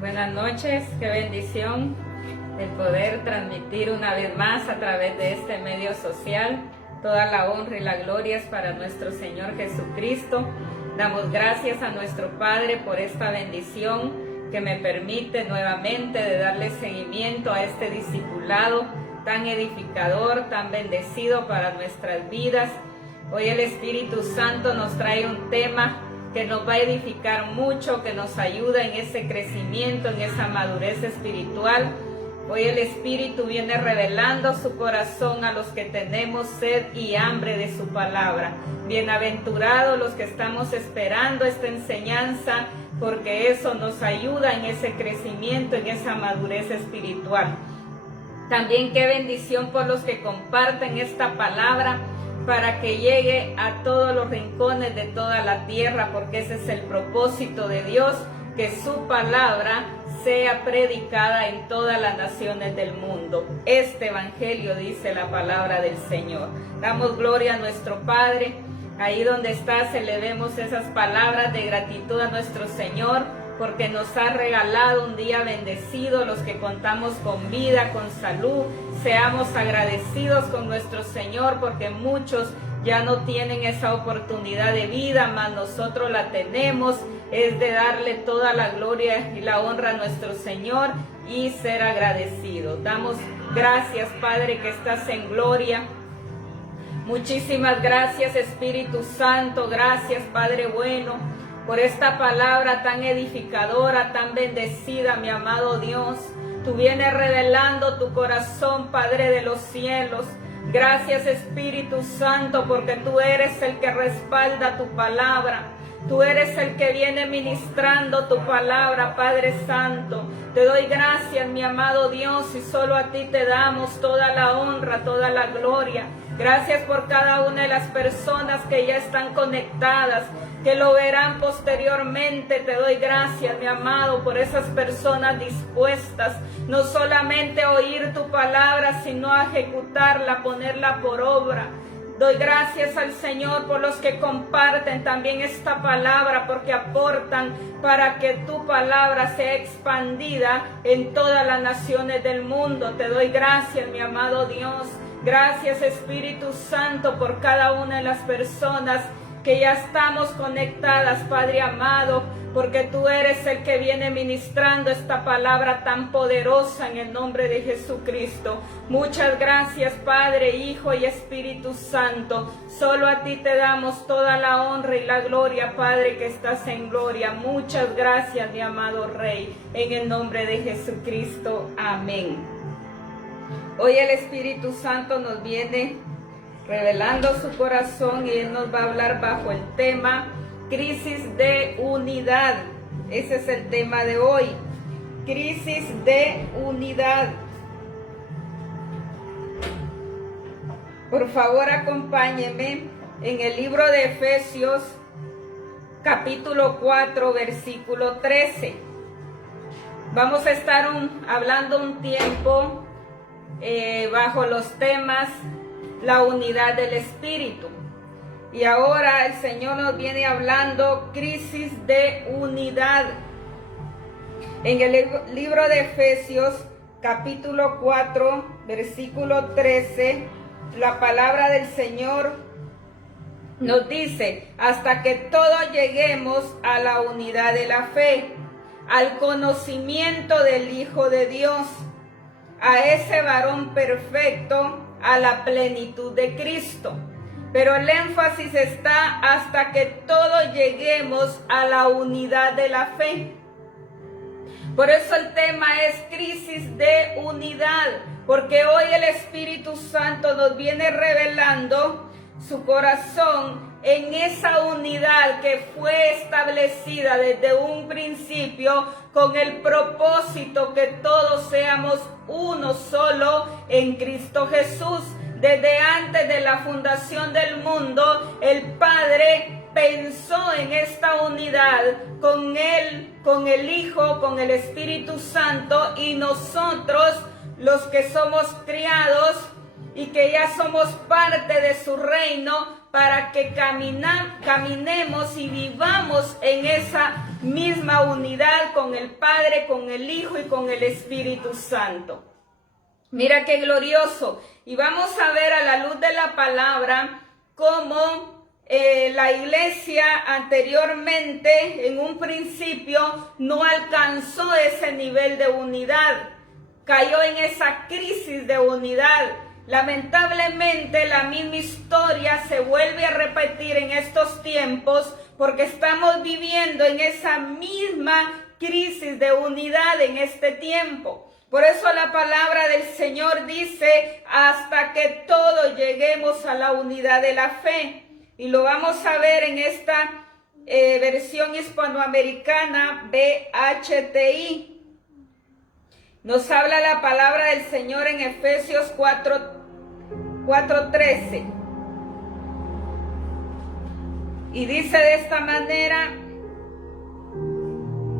Buenas noches, qué bendición el poder transmitir una vez más a través de este medio social. Toda la honra y la gloria es para nuestro Señor Jesucristo. Damos gracias a nuestro Padre por esta bendición que me permite nuevamente de darle seguimiento a este discipulado tan edificador, tan bendecido para nuestras vidas. Hoy el Espíritu Santo nos trae un tema que nos va a edificar mucho, que nos ayuda en ese crecimiento, en esa madurez espiritual. Hoy el Espíritu viene revelando su corazón a los que tenemos sed y hambre de su palabra. Bienaventurados los que estamos esperando esta enseñanza, porque eso nos ayuda en ese crecimiento, en esa madurez espiritual. También qué bendición por los que comparten esta palabra, para que llegue a todos los rincones de toda la tierra, porque ese es el propósito de Dios, que su palabra sea predicada en todas las naciones del mundo. Este evangelio dice la palabra del Señor. Damos gloria a nuestro Padre. Ahí donde estás, elevemos esas palabras de gratitud a nuestro Señor, porque nos ha regalado un día bendecido. Los que contamos con vida, con salud, seamos agradecidos con nuestro Señor, porque muchos ya no tienen esa oportunidad de vida, mas nosotros la tenemos. Es de darle toda la gloria y la honra a nuestro Señor y ser agradecidos. Damos gracias, Padre, que estás en gloria. Muchísimas gracias, Espíritu Santo. Gracias, Padre bueno, por esta palabra tan edificadora, tan bendecida, mi amado Dios. Tú vienes revelando tu corazón, Padre de los cielos. Gracias, Espíritu Santo, porque tú eres el que respalda tu palabra. Tú eres el que viene ministrando tu palabra, Padre Santo. Te doy gracias, mi amado Dios, y solo a ti te damos toda la honra, toda la gloria. Gracias por cada una de las personas que ya están conectadas, que lo verán posteriormente. Te doy gracias, mi amado, por esas personas dispuestas, no solamente a oír tu palabra, sino a ejecutarla, ponerla por obra. Doy gracias al Señor por los que comparten también esta palabra, porque aportan para que tu palabra sea expandida en todas las naciones del mundo. Te doy gracias, mi amado Dios. Gracias, Espíritu Santo, por cada una de las personas que ya estamos conectadas, Padre amado, porque tú eres el que viene ministrando esta palabra tan poderosa en el nombre de Jesucristo. Muchas gracias, Padre, Hijo y Espíritu Santo. Solo a ti te damos toda la honra y la gloria, Padre, que estás en gloria. Muchas gracias, mi amado Rey, en el nombre de Jesucristo. Amén. Hoy el Espíritu Santo nos viene revelando su corazón y Él nos va a hablar bajo el tema crisis de unidad. Ese es el tema de hoy, crisis de unidad. Por favor, acompáñenme en el libro de Efesios, capítulo 4, versículo 13. Vamos a estar hablando un tiempo bajo los temas la unidad del Espíritu. Y ahora el Señor nos viene hablando crisis de unidad. En el libro de Efesios, capítulo 4, versículo 13, la palabra del Señor nos dice: hasta que todos lleguemos a la unidad de la fe, al conocimiento del Hijo de Dios, a ese varón perfecto, a la plenitud de Cristo. Pero el énfasis está hasta que todos lleguemos a la unidad de la fe. Por eso el tema es crisis de unidad, porque hoy el Espíritu Santo nos viene revelando su corazón en esa unidad que fue establecida desde un principio, con el propósito que todos seamos uno solo en Cristo Jesús. Desde antes de la fundación del mundo, el Padre pensó en esta unidad con Él, con el Hijo, con el Espíritu Santo, y nosotros, los que somos criados y que ya somos parte de su reino, para que caminemos y vivamos en esa misma unidad con el Padre, con el Hijo y con el Espíritu Santo. Mira qué glorioso. Y vamos a ver a la luz de la palabra cómo la iglesia anteriormente, en un principio, no alcanzó ese nivel de unidad. Cayó en esa crisis de unidad. Lamentablemente, la misma historia se vuelve a repetir en estos tiempos porque estamos viviendo en esa misma crisis de unidad en este tiempo. Por eso la palabra del Señor dice, hasta que todos lleguemos a la unidad de la fe. Y lo vamos a ver en esta versión hispanoamericana BHTI. Nos habla la palabra del Señor en Efesios 4:13. Y dice de esta manera,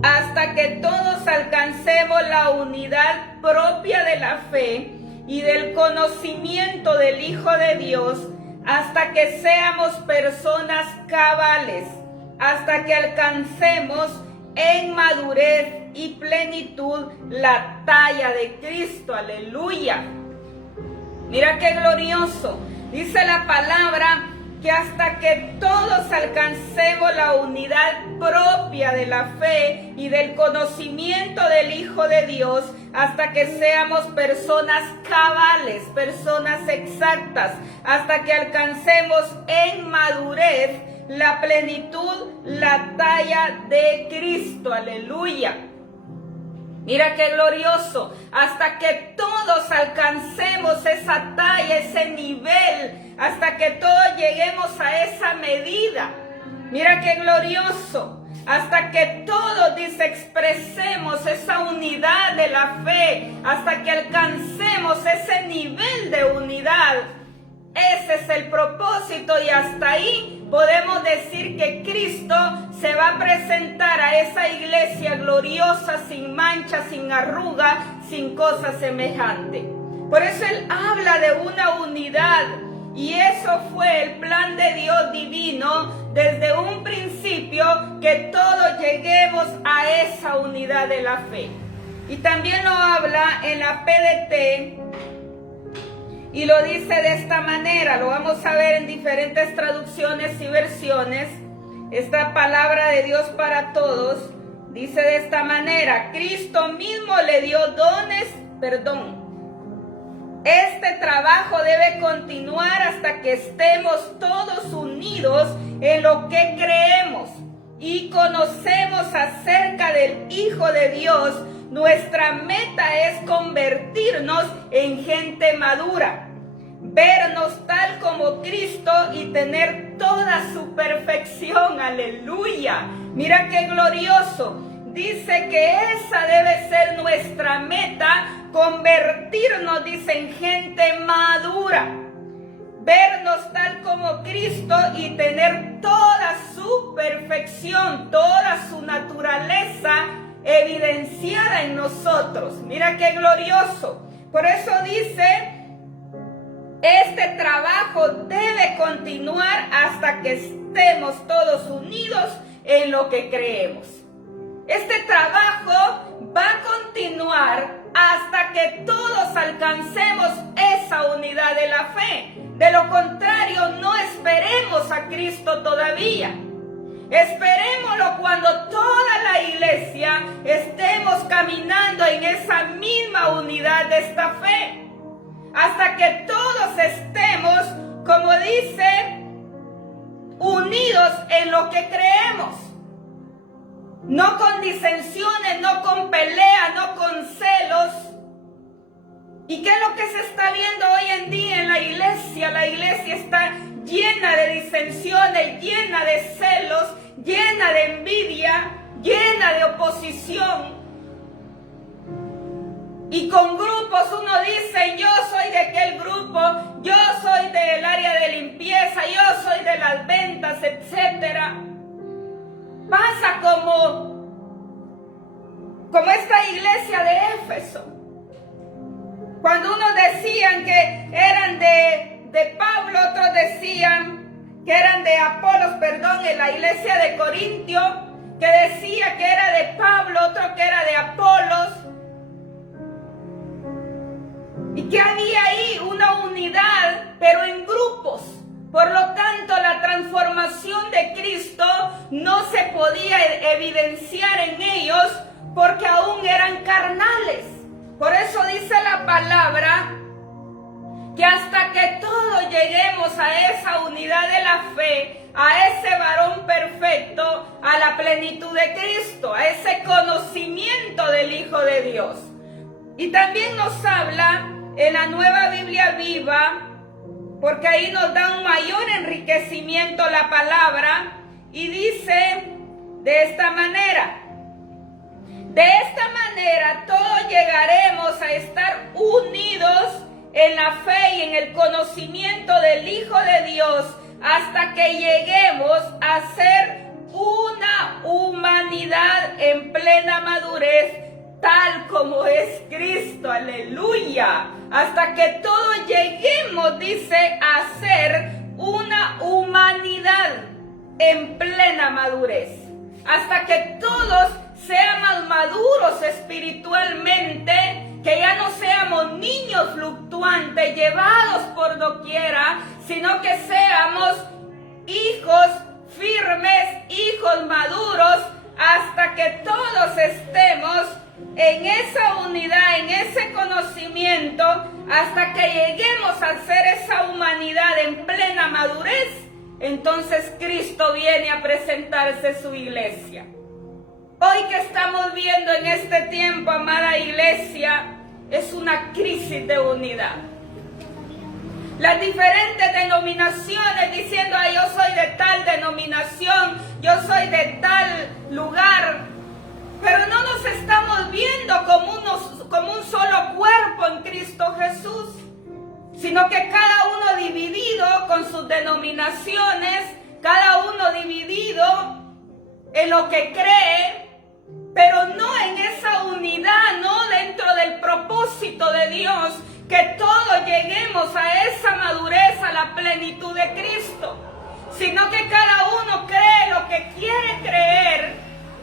hasta que todos alcancemos la unidad propia de la fe y del conocimiento del Hijo de Dios, hasta que seamos personas cabales, hasta que alcancemos en madurez y plenitud la talla de Cristo. Aleluya. Mira qué glorioso. Dice la palabra que hasta que todos alcancemos la unidad propia de la fe y del conocimiento del Hijo de Dios, hasta que seamos personas cabales, personas exactas, hasta que alcancemos en madurez la plenitud, la talla de Cristo. Aleluya. Mira qué glorioso, hasta que todos alcancemos esa talla, ese nivel, hasta que todos lleguemos a esa medida. Mira qué glorioso, hasta que todos, dice, expresemos esa unidad de la fe, hasta que alcancemos ese nivel de unidad. Ese es el propósito y hasta ahí podemos decir que Cristo se va a presentar a esa iglesia gloriosa, sin mancha, sin arruga, sin cosa semejante. Por eso Él habla de una unidad y eso fue el plan de Dios divino desde un principio, que todos lleguemos a esa unidad de la fe. Y también lo habla en la PDT. Y lo dice de esta manera, lo vamos a ver en diferentes traducciones y versiones. Esta palabra de Dios para todos dice de esta manera: Cristo mismo le dio Este trabajo debe continuar hasta que estemos todos unidos en lo que creemos y conocemos acerca del Hijo de Dios. Nuestra meta es convertirnos en gente madura, vernos tal como Cristo y tener toda su perfección. Aleluya. Mira qué glorioso. Dice que esa debe ser nuestra meta, convertirnos, dice, en gente madura, vernos tal como Cristo y tener toda su perfección, toda su naturaleza evidenciada en nosotros. Mira qué glorioso. Por eso dice, este trabajo debe continuar hasta que estemos todos unidos en lo que creemos. Este trabajo va a continuar hasta que todos alcancemos esa unidad de la fe. De lo contrario, no esperemos a Cristo todavía. Esperémoslo cuando toda la iglesia estemos caminando en esa misma unidad de esta fe. Hasta que todos estemos, como dice, unidos en lo que creemos. No con disensiones, no con peleas, no con celos. ¿Y qué es lo que se está viendo hoy en día en la iglesia? La iglesia está llena de disensiones, llena de celos, llena de envidia, llena de oposición. Y con grupos uno dice, yo soy de aquel grupo, yo soy del área de limpieza, yo soy de las ventas, etc. Pasa como esta iglesia de Éfeso. Cuando unos decían que eran de Pablo, otros decían que eran de Apolos, en la iglesia de Corintio, que decía que era de Pablo, otro que era de Apolos, y que había ahí una unidad, pero en grupos. Por lo tanto, la transformación de Cristo no se podía evidenciar en ellos porque aún eran carnales. Por eso dice la palabra que hasta que todos lleguemos a esa unidad de la fe, a ese varón perfecto, a la plenitud de Cristo, a ese conocimiento del Hijo de Dios. Y también nos habla en la Nueva Biblia Viva, porque ahí nos da un mayor enriquecimiento la palabra, y dice de esta manera: de esta manera todos llegaremos a estar unidos en la fe y en el conocimiento del Hijo de Dios, hasta que lleguemos a ser una humanidad en plena madurez, tal como es Cristo. Aleluya. Hasta que todos lleguemos, dice, a ser una humanidad en plena madurez. Hasta que todos seamos maduros espiritualmente, que ya no seamos niños fluctuantes, llevados por doquiera, sino que seamos hijos firmes, hijos maduros, hasta que todos estemos en esa unidad, en ese conocimiento, hasta que lleguemos a ser esa humanidad en plena madurez. Entonces Cristo viene a presentarse su iglesia. Hoy que estamos viendo en este tiempo, amada iglesia, es una crisis de unidad. Las diferentes denominaciones diciendo: yo soy de tal denominación, yo soy de tal lugar, pero no nos estamos viendo como un solo cuerpo en Cristo Jesús, sino que cada uno dividido con sus denominaciones, cada uno dividido en lo que cree, pero no en esa unidad, no dentro del propósito de Dios, que todos lleguemos a esa madurez, a la plenitud de Cristo, sino que cada uno cree lo que quiere creer,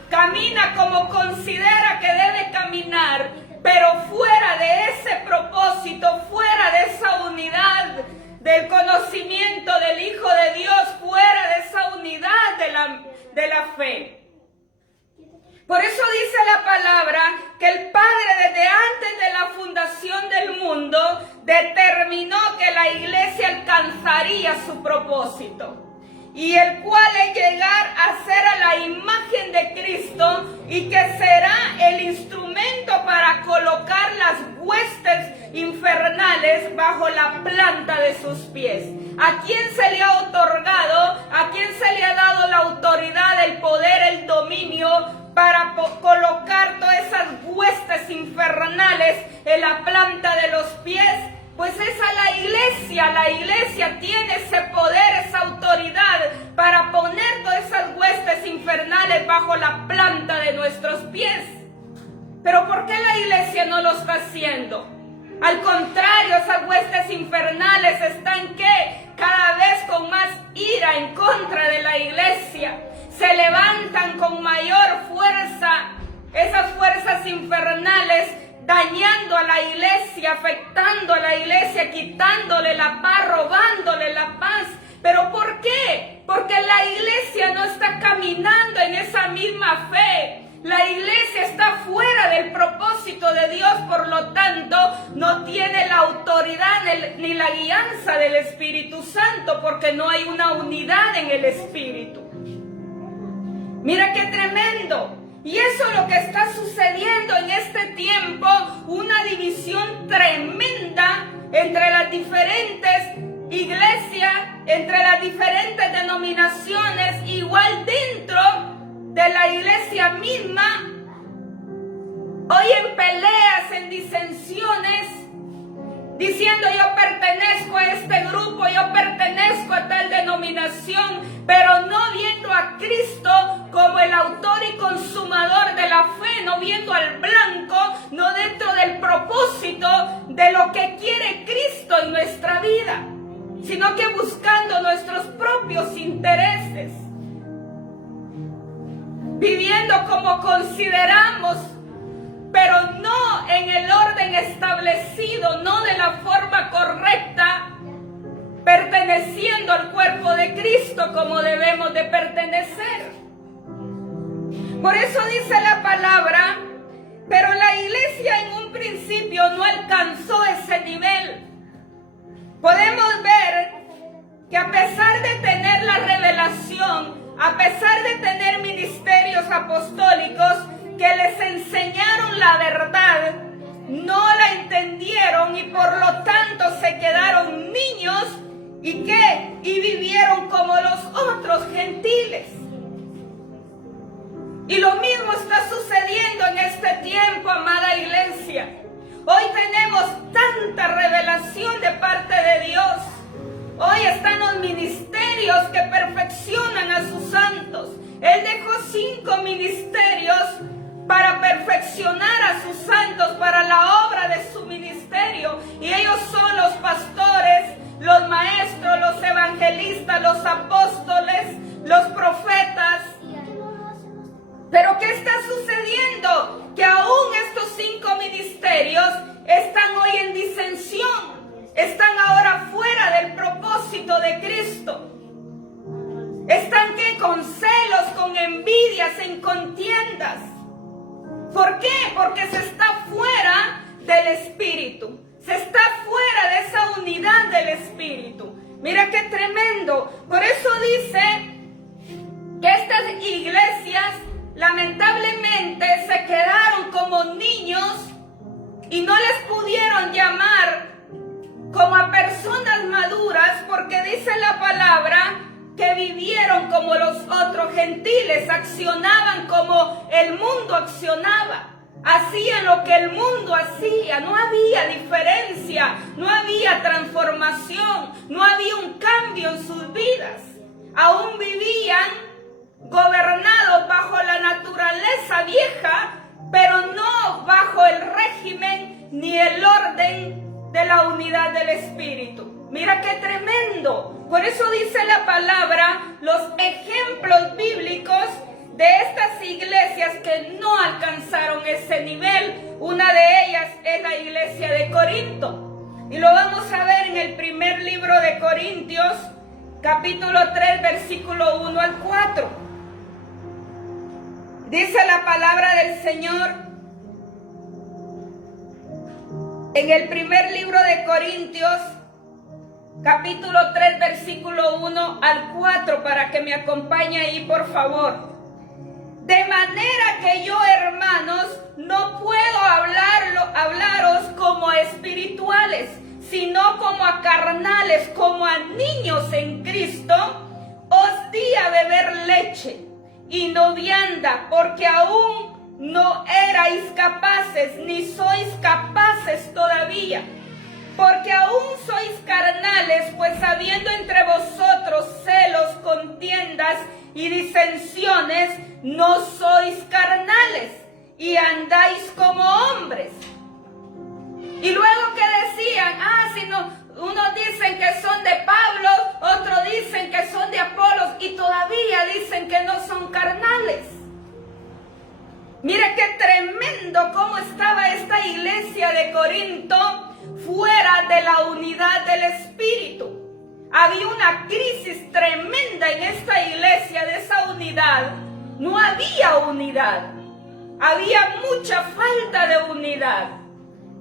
camina como considera que debe caminar, pero fuera de ese propósito, fuera de esa unidad del conocimiento del Hijo de Dios, fuera de esa unidad de la fe. Por eso dice la palabra que el Padre, desde antes de la fundación del mundo, determinó que la iglesia alcanzaría su propósito, y el cual es llegar a ser a la imagen de Cristo, y que será el instrumento para colocar las huestes infernales bajo la planta de sus pies. ¿A quién se le ha otorgado? ¿A quién se le ha dado la autoridad, el poder, el dominio para colocar todas esas huestes infernales en la planta de los pies? Pues es a la iglesia. La iglesia tiene ese poder, esa autoridad para poner todas esas huestes infernales bajo la planta de nuestros pies. Pero ¿por qué la iglesia no lo está haciendo? Al contrario, esas huestes infernales están cada vez con más ira en contra de la iglesia. Se levantan con mayor fuerza esas fuerzas infernales, dañando a la iglesia, afectando a la iglesia, quitándole la paz, robándole la paz. ¿Pero por qué? Porque la iglesia no está caminando en esa misma fe. La iglesia está fuera del propósito de Dios, por lo tanto, no tiene la autoridad ni la guianza del Espíritu Santo, porque no hay una unidad en el Espíritu. Mira qué tremendo. Y eso es lo que está sucediendo en este tiempo, una división tremenda entre las diferentes iglesias, entre las diferentes denominaciones, igual dentro de la iglesia misma. Hoy en peleas, en disensiones, diciendo: yo pertenezco a este grupo, yo pertenezco a tal denominación, pero no viendo a Cristo como el autor y consumador de la fe, no viendo al blanco, no dentro del propósito de lo que quiere Cristo en nuestra vida, sino que buscando nuestros propios intereses. viviendo como consideramos, pero no en el orden establecido, no de la forma correcta, perteneciendo al cuerpo de Cristo como debemos de pertenecer. Por eso dice la palabra, pero la iglesia en un principio no alcanzó ese nivel. Podemos ver que a pesar de tener la revelación, a pesar de tener ministerios apostólicos que les enseñaron la verdad, no la entendieron y por lo tanto se quedaron niños y vivieron como los otros gentiles. Y lo mismo está sucediendo en este tiempo, amada iglesia. Hoy tenemos tanta revelación de parte de Dios. Hoy están los ministerios que perfeccionan a sus santos. Él dejó 5 ministerios para perfeccionar a sus santos para la obra de su ministerio. Y ellos son los pastores, los maestros, los evangelistas, los apóstoles, los profetas. Pero ¿qué está sucediendo? Que aún estos 5 ministerios están hoy en disensión. Están ahora fuera del propósito de Cristo. Están con celos, con envidias, en contiendas. ¿Por qué? Porque se está fuera del Espíritu. Se está fuera de esa unidad del Espíritu. Mira qué tremendo. Por eso dice que estas iglesias lamentablemente se quedaron como niños y no les pudieron llamar como a personas maduras, porque dice la palabra que vivieron como los otros gentiles, accionaban como el mundo accionaba, hacían lo que el mundo hacía, no había diferencia, no había transformación, no había un cambio en sus vidas, aún vivían gobernados bajo la naturaleza vieja, pero no bajo el régimen ni el orden de la unidad del Espíritu. Mira qué tremendo. Por eso dice la palabra, los ejemplos bíblicos de estas iglesias que no alcanzaron ese nivel. Una de ellas es la iglesia de Corinto. Y lo vamos a ver en el primer libro de Corintios, capítulo 3, versículo 1 al 4. Dice la palabra del Señor en el primer libro de Corintios, capítulo 3, versículo 1 al 4, para que me acompañe ahí, por favor. De manera que yo, hermanos, no puedo hablaros como a espirituales, sino como a carnales, como a niños en Cristo. Os di a beber leche y no vianda, porque aún no erais capaces, ni sois capaces todavía, porque aún sois carnales, pues habiendo entre vosotros celos, contiendas y disensiones, no sois carnales y andáis como hombres. Y luego que decían, si no, unos dicen que son de Pablo, otros dicen que son de Apolos y todavía dicen que no son carnales. Mire qué tremendo cómo estaba esta iglesia de Corinto fuera de la unidad del Espíritu. Había una crisis tremenda en esta iglesia de esa unidad. No había unidad. Había mucha falta de unidad.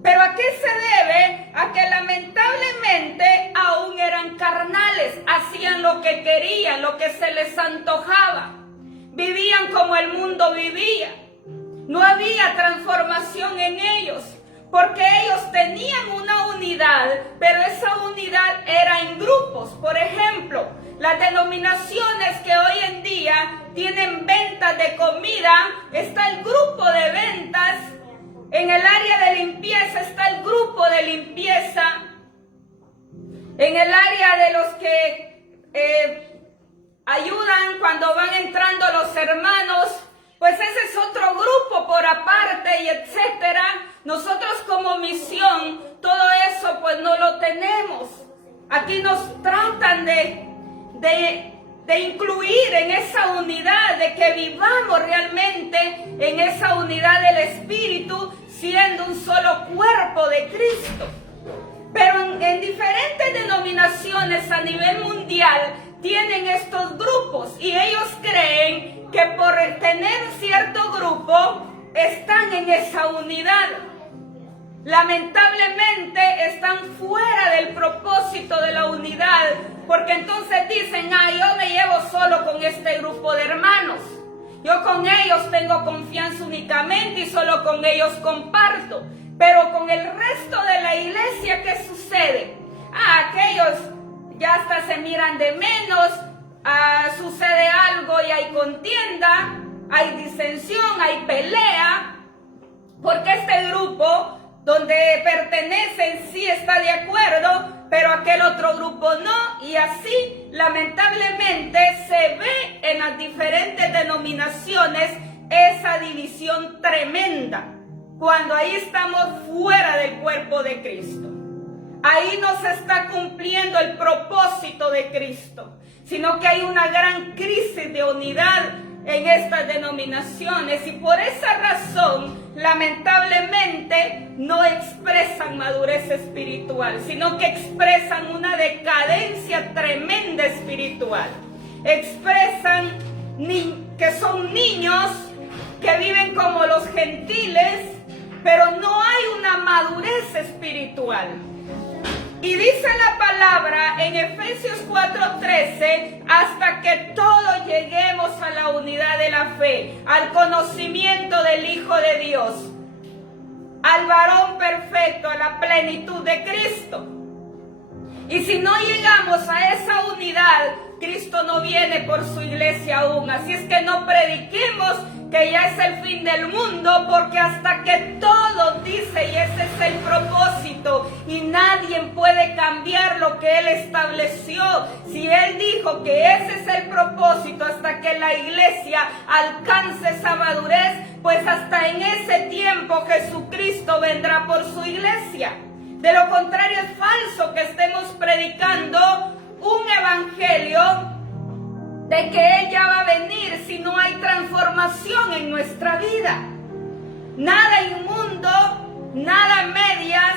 ¿Pero a qué se debe? A que lamentablemente aún eran carnales. Hacían lo que querían, lo que se les antojaba. Vivían como el mundo vivía. No había transformación en ellos, porque ellos tenían una unidad, pero esa unidad era en grupos. Por ejemplo, las denominaciones que hoy en día tienen ventas de comida, está el grupo de ventas. En el área de limpieza está el grupo de limpieza. En el área de los que ayudan cuando van entrando los hermanos, pues ese es otro grupo por aparte y etcétera. Nosotros como misión, todo eso pues no lo tenemos. Aquí nos tratan de de incluir en esa unidad, de que vivamos realmente en esa unidad del Espíritu, siendo un solo cuerpo de Cristo. Pero en diferentes denominaciones a nivel mundial tienen estos grupos y ellos creen que por tener cierto grupo están en esa unidad. Lamentablemente están fuera del propósito de la unidad, porque entonces dicen, yo me llevo solo con este grupo de hermanos. Yo con ellos tengo confianza únicamente y solo con ellos comparto. Pero con el resto de la iglesia, ¿qué sucede? Aquellos ya hasta se miran de menos, sucede algo y hay contienda, hay disensión, hay pelea, porque este grupo donde pertenecen sí está de acuerdo, pero aquel otro grupo no, y así lamentablemente se ve en las diferentes denominaciones esa división tremenda, cuando ahí estamos fuera del cuerpo de Cristo. Ahí no se está cumpliendo el propósito de Cristo, sino que hay una gran crisis de unidad en estas denominaciones, y por esa razón lamentablemente no expresan madurez espiritual, sino que expresan una decadencia tremenda espiritual. Expresan que son niños que viven como los gentiles, pero no hay una madurez espiritual. Y dice la palabra en Efesios 4:13, hasta que todos lleguemos a la unidad de la fe, al conocimiento del Hijo de Dios, al varón perfecto, a la plenitud de Cristo. Y si no llegamos a esa unidad, Cristo no viene por su iglesia aún. Así es que no prediquemos que ya es el fin del mundo, porque hasta que todos, dice, y ese es el propósito, y nadie puede cambiar lo que Él estableció. Si Él dijo que ese es el propósito, hasta que la iglesia alcance esa madurez, pues hasta en ese tiempo Jesucristo vendrá por su iglesia. De lo contrario, es falso que estemos predicando un evangelio de que Él ya va a venir si no hay transformación en nuestra vida. Nada inmundo, nada medias,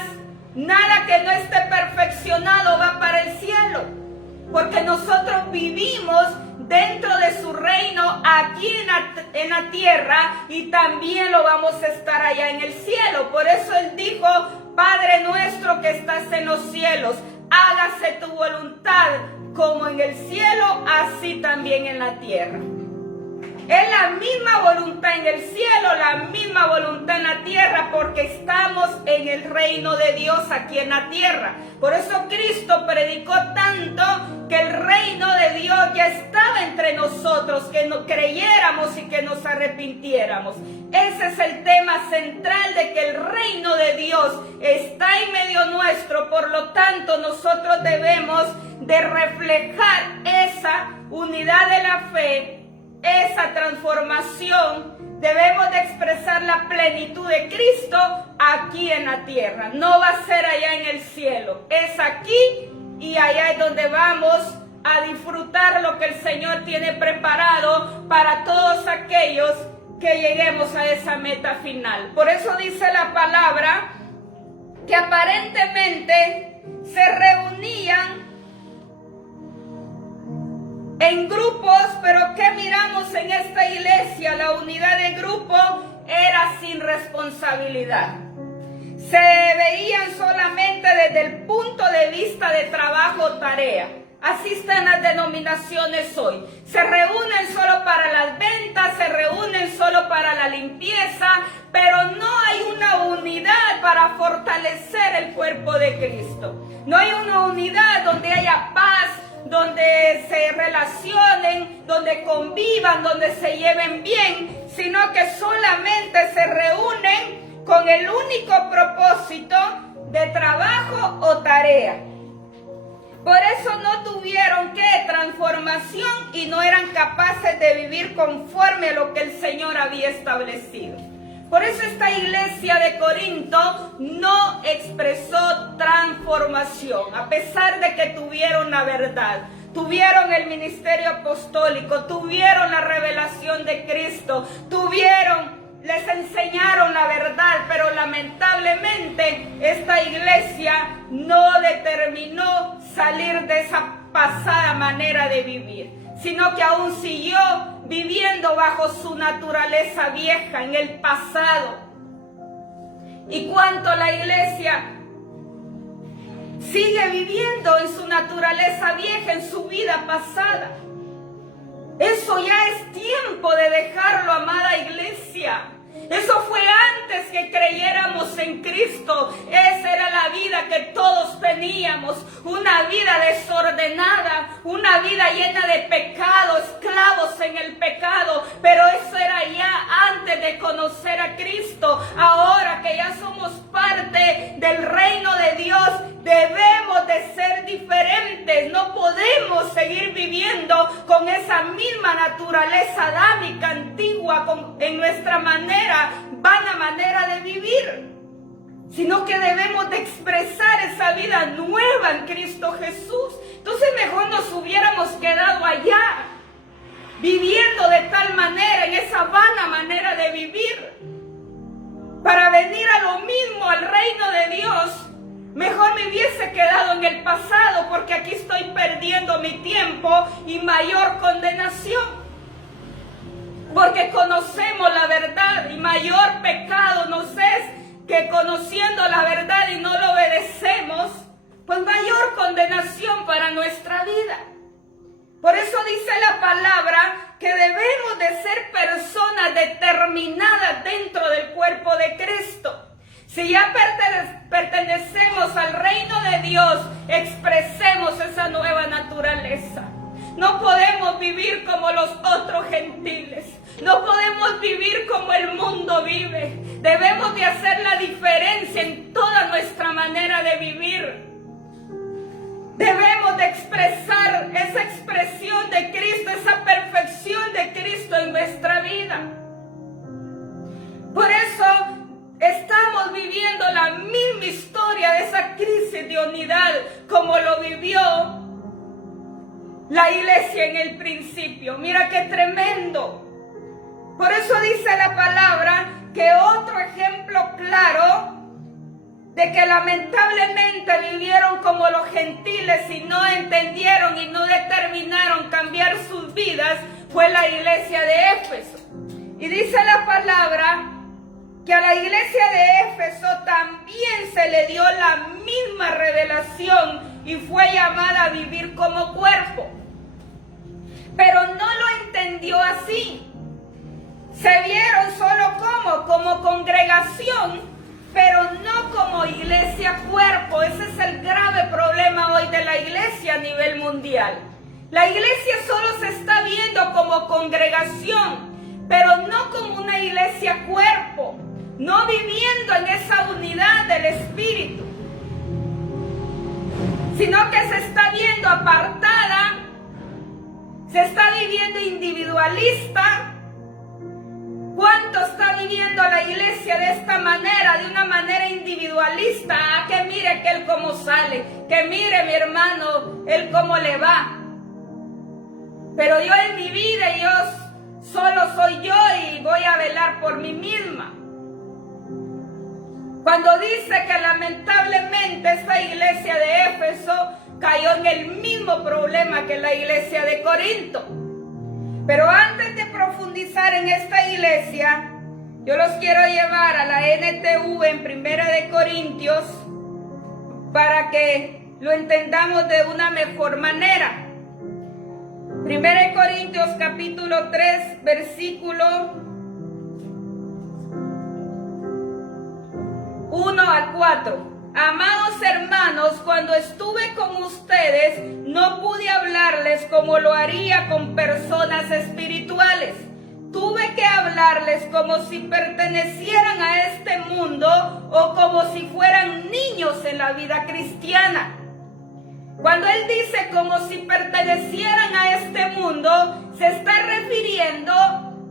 nada que no esté perfeccionado va para el cielo, porque nosotros vivimos dentro de su reino aquí en la tierra, y también lo vamos a estar allá en el cielo. Por eso Él dijo, Padre nuestro que estás en los cielos, hágase tu voluntad como en el cielo, así también en la tierra. Es la misma voluntad en el cielo, la misma voluntad en la tierra, porque estamos en el reino de Dios aquí en la tierra. Por eso Cristo predicó tanto que el reino de Dios ya estaba entre nosotros, que nos creyéramos y que nos arrepintiéramos. Ese es el tema central, de que el reino de Dios está en medio nuestro. Por lo tanto, nosotros debemos de reflejar esa unidad de la fe, esa transformación. Debemos de expresar la plenitud de Cristo aquí en la tierra. No va a ser allá en el cielo, es aquí, y allá es donde vamos a disfrutar lo que el Señor tiene preparado para todos aquellos que lleguemos a esa meta final. Por eso dice la palabra que aparentemente se reunían en grupos, pero ¿qué miramos en esta iglesia? La unidad de grupo era sin responsabilidad. Se veían solamente desde el punto de vista de trabajo o tarea. Así están las denominaciones hoy. Se reúnen solo para las ventas, se reúnen solo para la limpieza, pero no hay una unidad para fortalecer el cuerpo de Cristo. No hay una unidad donde haya paz, donde se relacionen, donde convivan, donde se lleven bien, sino que solamente se reúnen con el único propósito de trabajo o tarea. Por eso no tuvieron transformación y no eran capaces de vivir conforme a lo que el Señor había establecido. Por eso esta iglesia de Corinto no expresó transformación, a pesar de que tuvieron la verdad. tuvieron el ministerio apostólico, tuvieron la revelación de Cristo, les enseñaron la verdad, pero lamentablemente esta iglesia no determinó salir de esa pasada manera de vivir, sino que aún siguió viviendo bajo su naturaleza vieja en el pasado. Y cuánto la iglesia sigue viviendo en su naturaleza vieja, en su vida pasada. Eso ya es tiempo de dejarlo, amada iglesia. Eso fue antes que creyéramos en Cristo. Esa era la vida que todos teníamos. Una vida desordenada, una vida llena de pecado, esclavos en el pecado. Pero eso era ya antes de conocer a Cristo. Ahora que ya somos parte del reino de Dios, debemos de ser diferentes. No podemos seguir viviendo con esa misma naturaleza adámica, antigua, en nuestra vana manera de vivir, sino que debemos de expresar esa vida nueva en Cristo Jesús. Entonces mejor nos hubiéramos quedado allá, viviendo de tal manera, en esa vana manera de vivir, para venir a lo mismo, al reino de Dios. Mejor me hubiese quedado en el pasado, porque aquí estoy perdiendo mi tiempo y mayor condenación. Porque conocemos la verdad y mayor pecado nos es que conociendo la verdad y no lo obedecemos, pues mayor condenación para nuestra vida. Por eso dice la palabra que debemos de ser personas determinadas dentro del cuerpo de Cristo. Si ya pertenecemos al reino de Dios, expresemos esa nueva naturaleza. No podemos vivir como los otros gentiles. No podemos vivir como el mundo vive. Debemos de hacer la diferencia en toda nuestra manera de vivir. Debemos de expresar esa expresión de Cristo, esa perfección de Cristo en nuestra vida. Por eso estamos viviendo la misma historia de esa crisis de unidad como lo vivió la iglesia en el principio. Mira qué tremendo. Por eso dice la palabra que otro ejemplo claro de que lamentablemente vivieron como los gentiles y no entendieron y no determinaron cambiar sus vidas fue la iglesia de Éfeso. Y dice la palabra que a la iglesia de Éfeso también se le dio la misma revelación y fue llamada a vivir como cuerpo. Pero no lo entendió así. Se vieron solo como congregación, pero no como iglesia cuerpo. Ese es el grave problema hoy de la iglesia a nivel mundial. La iglesia solo se está viendo como congregación, pero no como una iglesia cuerpo, no viviendo en esa unidad del Espíritu, sino que se está viendo apartada, se está viviendo individualista. ¿Cuánto está viviendo la iglesia de esta manera, de una manera individualista? Ah, que mire aquel cómo sale, que mire mi hermano, él cómo le va. Pero yo en mi vida, yo solo soy yo y voy a velar por mí misma. Cuando dice que lamentablemente esta iglesia de Éfeso cayó en el mismo problema que la iglesia de Corinto. Pero antes de profundizar en esta iglesia, yo los quiero llevar a la NTV en Primera de Corintios para que lo entendamos de una mejor manera. Primera de Corintios capítulo 3, versículo 1 al 4. Amados hermanos, cuando estuve con ustedes, no pude hablarles como lo haría con personas espirituales. Tuve que hablarles como si pertenecieran a este mundo o como si fueran niños en la vida cristiana. Cuando él dice como si pertenecieran a este mundo, se está refiriendo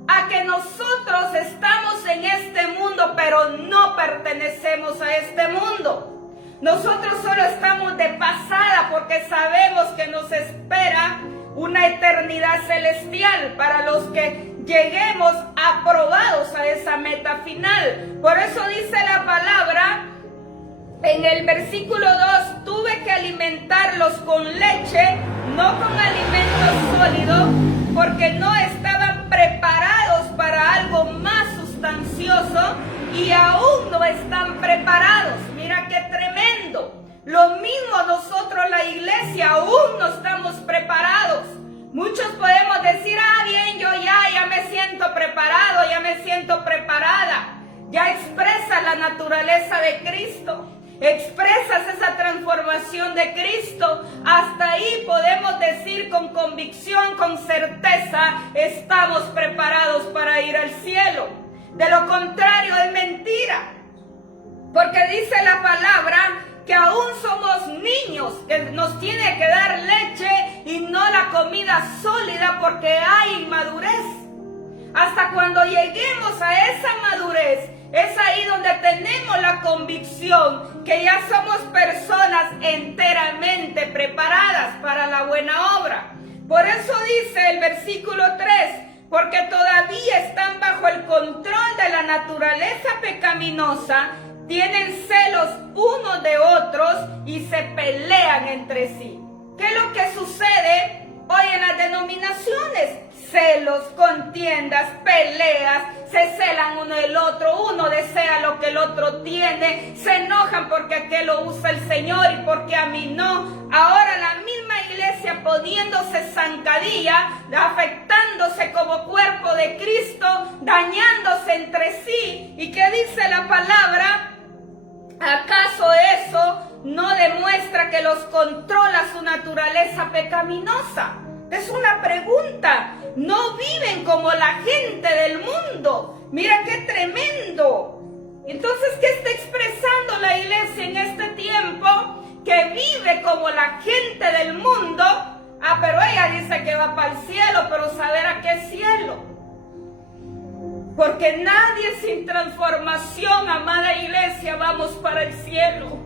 a que nosotros estamos en este mundo, pero no pertenecemos a este mundo. Nosotros solo estamos de pasada porque sabemos que nos espera una eternidad celestial para los que lleguemos aprobados a esa meta final. Por eso dice la palabra en el versículo 2, tuve que alimentarlos con leche, no con alimento sólido, porque no estaban preparados para algo más sustancioso y aún no están preparados. Mira qué tremendo. Lo mismo nosotros, la iglesia, aún no estamos preparados. Muchos podemos decir, bien, yo ya me siento preparado, ya me siento preparada. Ya expresa la naturaleza de Cristo. Expresas esa transformación de Cristo. Hasta ahí podemos decir con convicción, con certeza, estamos preparados para ir al cielo. De lo contrario es mentira. Porque dice la palabra que aún somos niños, que nos tiene que dar leche y no la comida sólida porque hay inmadurez. Hasta cuando lleguemos a esa madurez, es ahí donde tenemos la convicción que ya somos personas enteramente preparadas para la buena obra. Por eso dice el versículo 3, porque todavía están bajo el control de la naturaleza pecaminosa, tienen celos unos de otros y se pelean entre sí. ¿Qué es lo que sucede hoy en las denominaciones? Celos, contiendas, peleas, se celan uno del otro, uno desea lo que el otro tiene, se enojan porque aquel lo usa el Señor y porque a mí no. Ahora la misma iglesia poniéndose zancadilla, afectándose como cuerpo de Cristo, dañándose entre sí. ¿Y qué dice la palabra? ¿Acaso eso no demuestra que los controla su naturaleza pecaminosa? Es una pregunta. No viven como la gente del mundo. Mira qué tremendo. Entonces, ¿qué está expresando la iglesia en este tiempo? Que vive como la gente del mundo. Pero ella dice que va para el cielo, pero saber a qué cielo. Porque nadie sin transformación, amada iglesia, vamos para el cielo.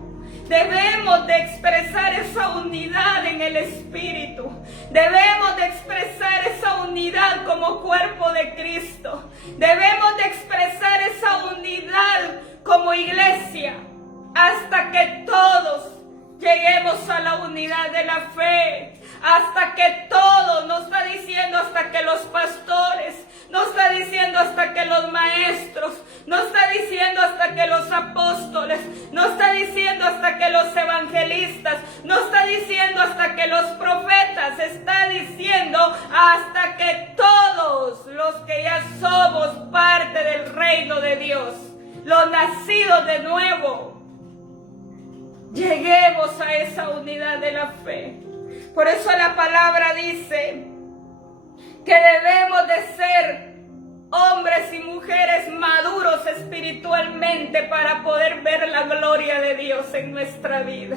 Debemos de expresar esa unidad en el Espíritu. Debemos de expresar esa unidad como cuerpo de Cristo. Debemos de expresar esa unidad como iglesia hasta que todos lleguemos a la unidad de la fe. Hasta que todos, no está diciendo hasta que los pastores, no está diciendo hasta que los maestros, no está diciendo hasta que los apóstoles, no está diciendo hasta que los evangelistas, no está diciendo hasta que los profetas, está diciendo hasta que todos los que ya somos parte del reino de Dios, los nacidos de nuevo, lleguemos a esa unidad de la fe. Por eso la palabra dice que debemos de ser hombres y mujeres maduros espiritualmente para poder ver la gloria de Dios en nuestra vida,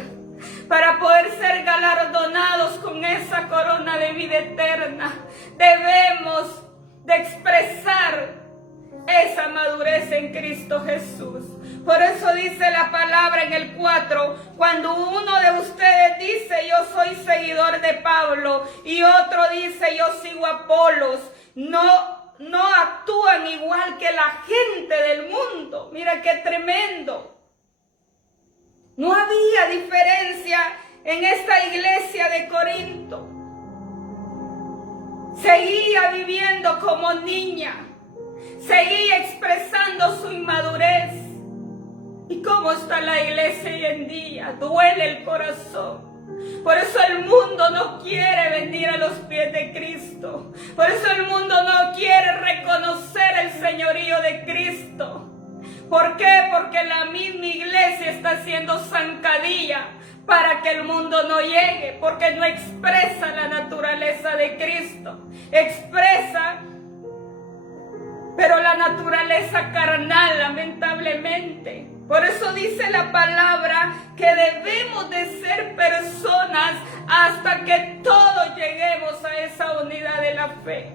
para poder ser galardonados con esa corona de vida eterna. Debemos de expresar esa madurez en Cristo Jesús. Por eso dice la palabra en el 4, cuando uno de ustedes dice yo soy seguidor de Pablo y otro dice yo sigo a Apolos, no actúan igual que la gente del mundo. Mira qué tremendo. No había diferencia en esta iglesia de Corinto. Seguía viviendo como niña. Seguía expresando su inmadurez. ¿Y cómo está la iglesia hoy en día? Duele el corazón. Por eso el mundo no quiere venir a los pies de Cristo. Por eso el mundo no quiere reconocer el señorío de Cristo. ¿Por qué? Porque la misma iglesia está haciendo zancadilla para que el mundo no llegue. Porque no expresa la naturaleza de Cristo. Expresa, pero la naturaleza carnal, lamentablemente. Por eso dice la palabra que debemos de ser personas hasta que todos lleguemos a esa unidad de la fe.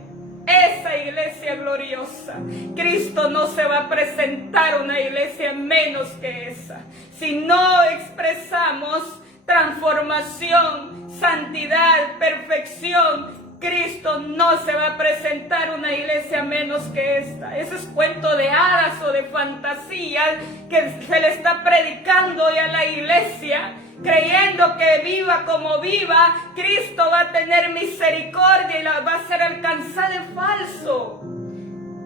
esa iglesia gloriosa. Cristo no se va a presentar una iglesia menos que esa. Si no expresamos transformación, santidad, perfección, Cristo no se va a presentar una iglesia menos que esta. Ese es cuento de hadas o de fantasías que se le está predicando hoy a la iglesia, creyendo que viva como viva, Cristo va a tener misericordia y la va a ser alcanzada. Es falso.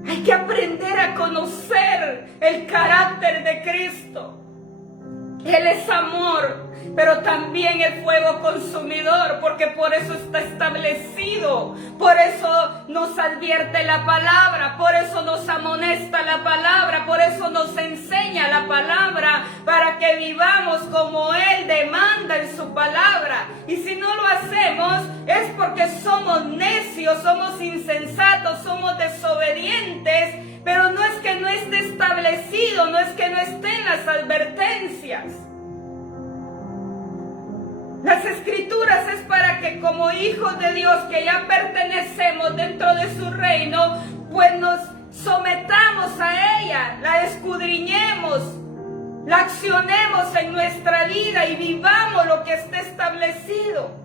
Hay que aprender a conocer el carácter de Cristo. Él es amor, pero también el fuego consumidor, porque por eso está establecido, por eso nos advierte la palabra, por eso nos amonesta la palabra, por eso nos enseña la palabra, para que vivamos como Él demanda en su palabra. Y si no lo hacemos es porque somos necios, somos insensatos, somos desobedientes, pero no es que no esté establecido, no es que no estén las advertencias. Las escrituras es para que como hijos de Dios que ya pertenecemos dentro de su reino, pues nos sometamos a ella, la escudriñemos, la accionemos en nuestra vida y vivamos lo que esté establecido.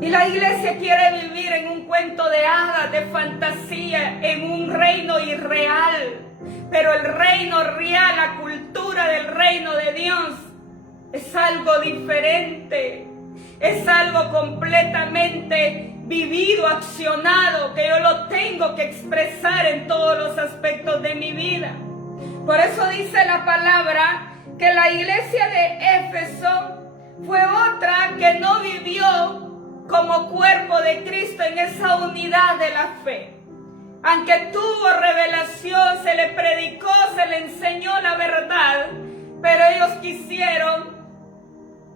Y la iglesia quiere vivir en un cuento de hadas, de fantasía, en un reino irreal. Pero el reino real, la cultura del reino de Dios, es algo diferente. Es algo completamente vivido, accionado, que yo lo tengo que expresar en todos los aspectos de mi vida. Por eso dice la palabra que la iglesia de Éfeso fue otra que no vivió como cuerpo de Cristo en esa unidad de la fe. Aunque tuvo revelación, se le predicó, se le enseñó la verdad, pero ellos quisieron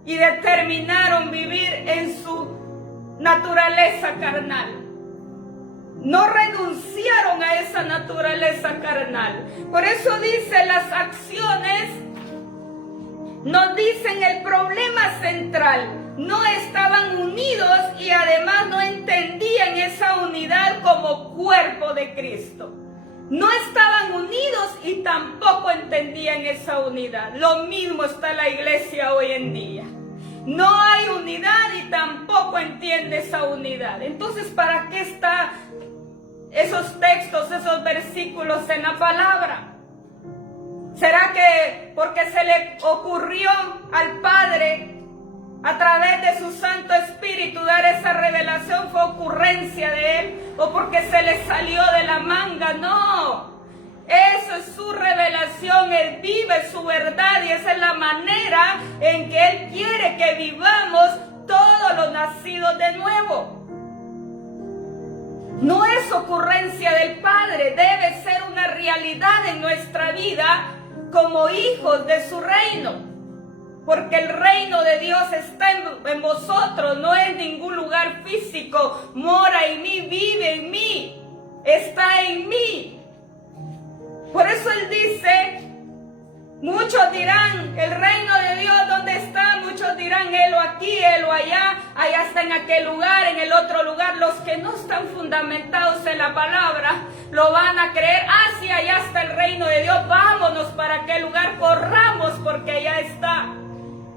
y determinaron vivir en su naturaleza carnal. No renunciaron a esa naturaleza carnal. Por eso dice, las acciones nos dicen el problema central. No estaban unidos y además no entendían esa unidad como cuerpo de Cristo. No estaban unidos y tampoco entendían esa unidad. Lo mismo está la iglesia hoy en día. No hay unidad y tampoco entiende esa unidad. Entonces, ¿para qué están esos textos, esos versículos en la palabra? ¿Será que porque se le ocurrió al Padre a través de su Santo Espíritu dar esa revelación, fue ocurrencia de Él, o porque se le salió de la manga? No, eso es su revelación. Él vive su verdad y esa es la manera en que Él quiere que vivamos todos los nacidos de nuevo. No es ocurrencia del Padre, debe ser una realidad en nuestra vida como hijos de su reino. Porque el reino de Dios está en vosotros, no en ningún lugar físico. Mora en mí, vive en mí, está en mí. Por eso Él dice, muchos dirán, el reino de Dios, ¿dónde está? Muchos dirán, helo aquí, helo allá, allá está en aquel lugar, en el otro lugar. Los que no están fundamentados en la palabra, lo van a creer. Ah, sí, allá está el reino de Dios, vámonos para aquel lugar, corramos porque allá está.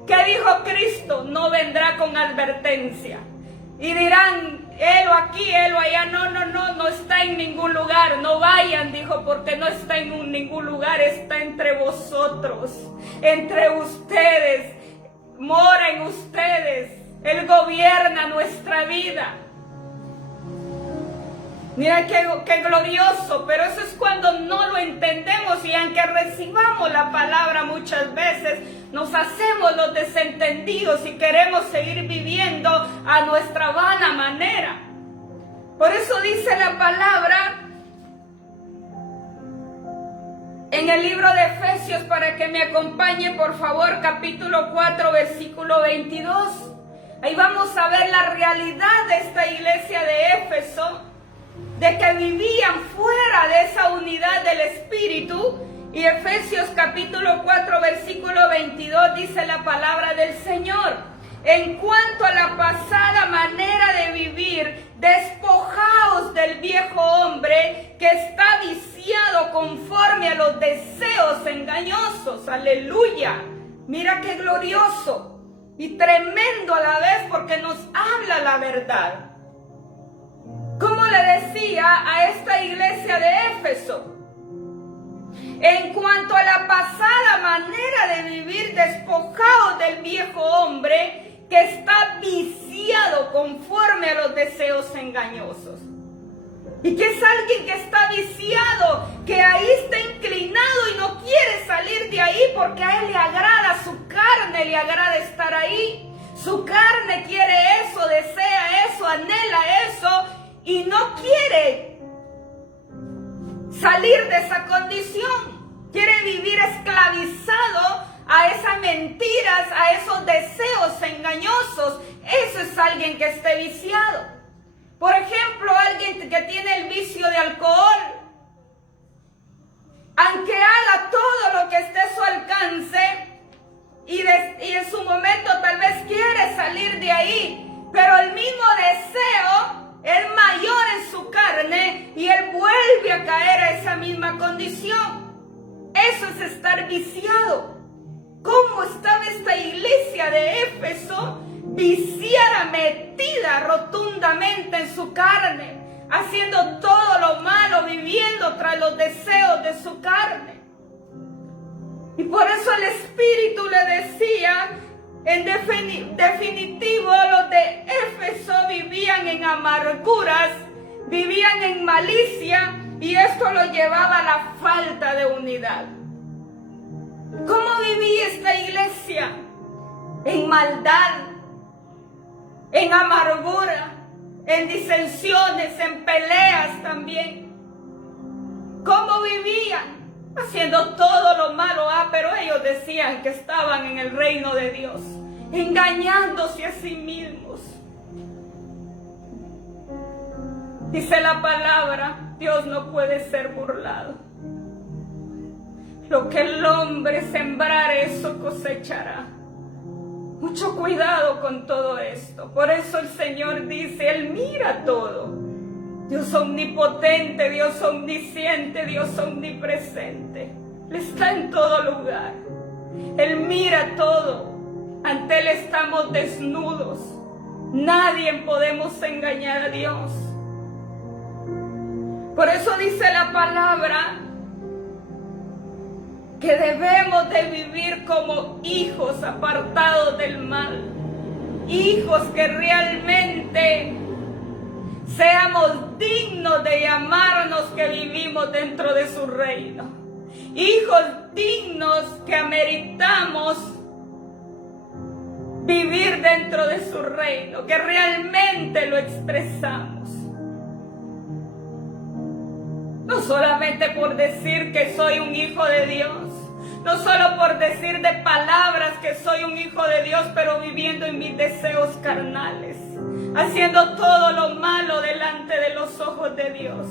¿Qué dijo Cristo? No vendrá con advertencia. Y dirán, helo aquí, helo allá. No está en ningún lugar. No vayan, dijo, porque no está en ningún lugar. Está entre vosotros, entre ustedes. Mora en ustedes. Él gobierna nuestra vida. Mira qué glorioso, pero eso es cuando no lo entendemos y aunque recibamos la palabra muchas veces, nos hacemos los desentendidos y queremos seguir viviendo a nuestra vana manera. Por eso dice la palabra en el libro de Efesios, para que me acompañe por favor, capítulo 4, versículo 22. Ahí vamos a ver la realidad de esta iglesia de Éfeso, de que vivían fuera de esa unidad del Espíritu. Y Efesios capítulo 4 versículo 22 dice la palabra del Señor: En cuanto a la pasada manera de vivir, despojaos del viejo hombre que está viciado conforme a los deseos engañosos. Aleluya. Mira qué glorioso y tremendo a la vez, porque nos habla la verdad. Como le decía a esta iglesia de Éfeso, en cuanto a la pasada manera de vivir, despojaos del viejo hombre que está viciado conforme a los deseos engañosos. Y que es alguien que está viciado, que ahí está inclinado y no quiere salir de ahí porque a él le agrada, su carne le agrada estar ahí. Su carne quiere eso, desea eso, anhela eso y no quiere salir de esa condición. Quiere vivir esclavizado a esas mentiras, a esos deseos engañosos. Eso es alguien que esté viciado. Por ejemplo, alguien que tiene el vicio de alcohol, aunque haga todo lo que esté a su alcance y en su momento tal vez quiere salir de ahí, pero el mismo deseo es mayor en su carne y él vuelve a caer a esa misma condición. Eso es estar viciado. ¿Cómo estaba esta iglesia de Éfeso? Viciada, metida rotundamente en su carne, haciendo todo lo malo, viviendo tras los deseos de su carne. Y por eso el Espíritu le decía, en definitivo, los de Éfeso vivían en amarguras, vivían en malicia, y esto lo llevaba a la falta de unidad. ¿Cómo vivía esta iglesia? En maldad, en amargura, en disensiones, en peleas también. ¿Cómo vivían? Haciendo todo lo malo, pero ellos decían que estaban en el reino de Dios, engañándose a sí mismos. Dice la palabra, Dios no puede ser burlado. Lo que el hombre sembrar, eso cosechará. Mucho cuidado con todo esto. Por eso el Señor dice, Él mira todo. Dios omnipotente, Dios omnisciente, Dios omnipresente. Él está en todo lugar. Él mira todo. Ante Él estamos desnudos. Nadie podemos engañar a Dios. Por eso dice la palabra que debemos de vivir como hijos apartados del mal. Hijos que realmente seamos dignos de llamarnos que vivimos dentro de su reino. Hijos dignos que ameritamos vivir dentro de su reino, que realmente lo expresamos. No solamente por decir que soy un hijo de Dios, no solo por decir de palabras que soy un hijo de Dios, pero viviendo en mis deseos carnales, haciendo todo lo malo delante de los ojos de Dios.